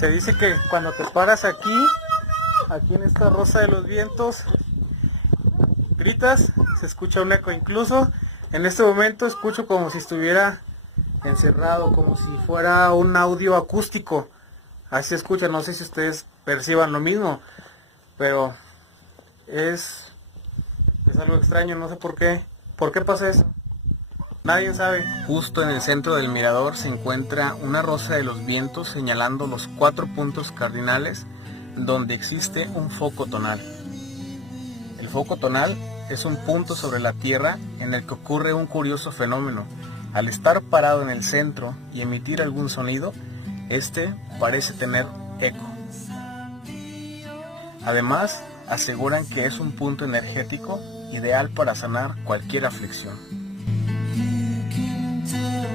Se dice que cuando te paras aquí en esta Rosa de los Vientos, gritas, se escucha un eco. Incluso en este momento escucho como si estuviera encerrado, como si fuera un audio acústico. Así se escucha, no sé si ustedes perciban lo mismo, pero es algo extraño, no sé por qué. ¿Por qué pasa eso? Nadie sabe. Justo en el centro del mirador se encuentra una rosa de los vientos señalando los 4 puntos cardinales donde existe un foco tonal. El foco tonal es un punto sobre la Tierra en el que ocurre un curioso fenómeno. Al estar parado en el centro y emitir algún sonido, este parece tener eco. Además, aseguran que es un punto energético ideal para sanar cualquier aflicción.